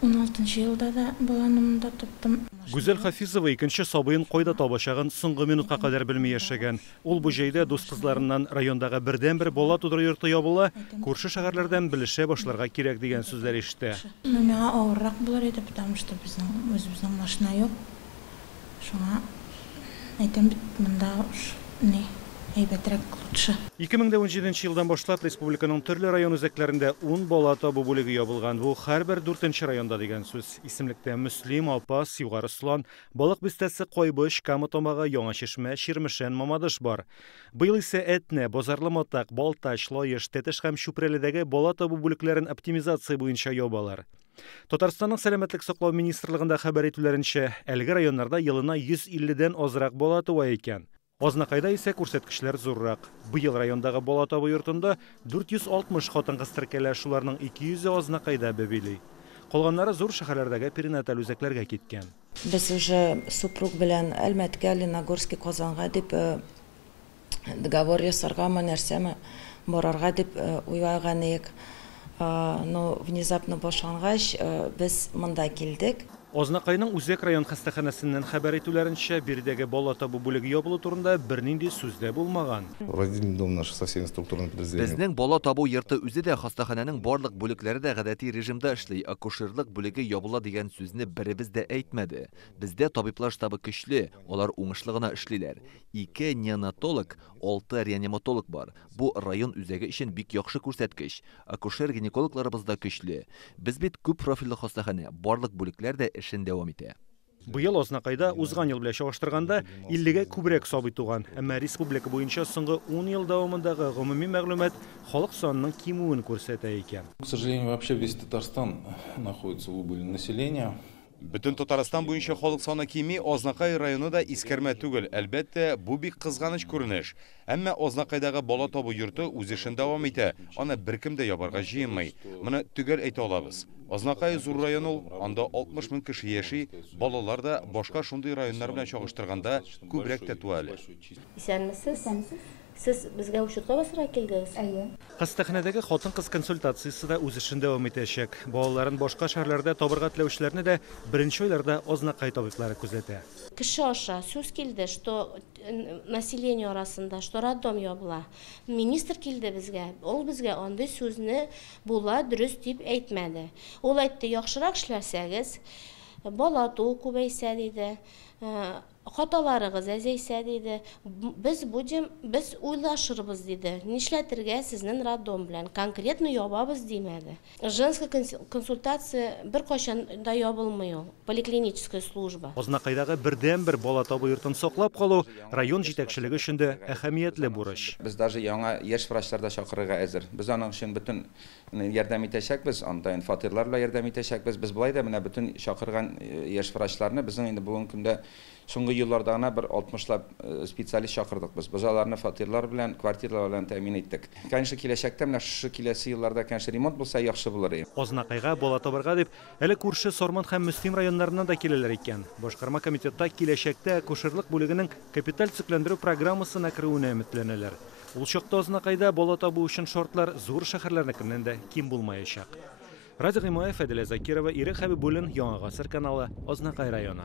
16 елда да баланымда топтым. Гүзел Хафизова икенче сабыйын кайда табачагын соңгы минутка кадәр белми яшәгән. Ул бу җәйдә дус кызларыннан райондагы бердән-бер бала тудыру йорты ябыла, күрше шәһәрләрдән белешә башларга кирәк дигән сүзләр ишетә. Миңа авыррак булыр иде, потому что үзебезнең машина юк. Шуңа әйтәм бит, монда не әйбәтрәк лучше. 2017 елдан башлап республиканың төрле район үзәкләрендә 10 бала табу бүлеге ябылган. Бу һәрбер 4нче районда дигән сүз. Исемлектә Мөслим, Алпас, Югары Слан, Балык бистәсе, Кайбыш, Камытомага, Яңа Чишмә, Чирмешән, Мамадыш бар. Быел исә Әтнә, Базарлы Матак, Балтач, Лаеш, Тәтеш һәм Чүпрәледәге бала табу бүлекләрен оптимизация буенча ябалар. Татарстанның сәламәтлек саклау министрлыгында хәбәр итүләренчә, әлеге районнарда елына 150дән азрак бала туа икән. Азнакайда исә күрсәткечләр зуррак. Быел райондагы бала табу йортында 460 хатын-кыз теркәлә, шуларның 200-е Азнакайда бебили. Калганнары зур шәһәрләрдәге перинаталь үзәкләргә киткән. Без уже супруг белән Әлмәткә, Леногорский, Казанга дип договор ясаргамы, нәрсәме барарга дип уйлаган идек. Но внезапно башлангач, без монда килдек. Азнакайның Үзәк район хастаханәсеннән хәбәр итүләренчә, биредәге бала табу бүлеге ябылу турында бернинди сүз дә булмаган. Безнең бала табу йорты үзе дә хастаханәнең барлык бүлекләре дә гадәти режимда эшли. Акушерлык бүлеге ябыла дигән сүзне беребез дә әйтмәде. Бездә табиблар штабы көчле, алар уңышлы гына эшлиләр. 2 неонатолог, 6 реаниматолог бар. Бу район үзәге өчен бик яхшы күрсәткеч. Акушер-гинекологларыбыз да көчле. Без бит күп профильле хастаханә, барлык бүлекләр дә эшен дәвам итә. Быел Азнакайда узган ел белән чагыштырганда 50гә күбрәк сабый туган. Әмма республика буенча соңгы 10 ел дәвамындагы гомуми мәгълүмат халык санының кимүен күрсәтә икән. К сожалению, вообще весь Татарстан находится в убыли населения. Бөтен Татарстан буенча халык саны кими, Азнакай районы да искәрмә түгел. Әлбәттә, бу бик кызганыч күренеш. Әмма Азнакайдагы бала табу йорты үз эшен дәвам итә. Аны беркем дә ябарга җыенмый. Моны төгәл әйтә алабыз. Азнакай зур район ул, анда 60 мең кеше яши, балалар да башка шундый районнар белән чагыштырганда күбрәк тә туа әле. Исәнмесез? Сез безгә учетка басырга килдегез? Хастаханәдәге хатын-кыз консультациясе дә үз эшен дәвам итәчәк. Балаларын башка шәһәрләрдә табырга теләүчеләрне дә беренче айларда Азнакай табиблары күзәтә. Кеше аша сүз килде, что население арасында, что роддом ябыла. Министр килде безгә. Ул безгә андый сүзне була дөрес дип әйтмәде. Ул әйтте, яхшырак эшләсәгез, бала туу күбәйсә диде. Хаталарыгыз әзәйсә диде. Без уйлашырбыз диде. Нишләтергә сезнең роддом белән конкретно ябабыз димәде. Женская консультация бер кайчан да ябылмый ул. Поликлиническая служба. Азнакайдагы бердән-бер бала табу йортын саклап калу район җитәкчелеге өчен дә әһәмиятле бурыч. Без даже яңа яшь врачлар да чакырырга әзер. Без аның өчен бөтен ярдәм итәчәкбез, анда фатирлар белән ярдәм итәчәкбез. Без булай да менә бөтен чакырган яшь врачларны безнең инде бүгенге көндә соңгы елларда гына бер 60лап специалист чакырдык без. Без аларны фатирлар белән, квартиралар белән тәэмин иттек. Конечно, киләчәктә менә шушы киләсе елларда конечно ремонт булса яхшы булыр. Азнакайга бала табырга дип, әле күрше Сорман һәм Мөслим районнарыннан да киләләр икән. Башкарма комитетта киләчәктә акушерлык бүлегенең капиталь төзекләндерү программасына керүенә өметләнәләр. Ул чакта Азнакайда бала табу өчен шартлар зур шәһәрләрнекеннән дә ким булмаячак. Радик Гыймаев, Әдилә Закирова, Ирек Хәбибуллин, Яңа Гасыр каналы, Азнакай районы.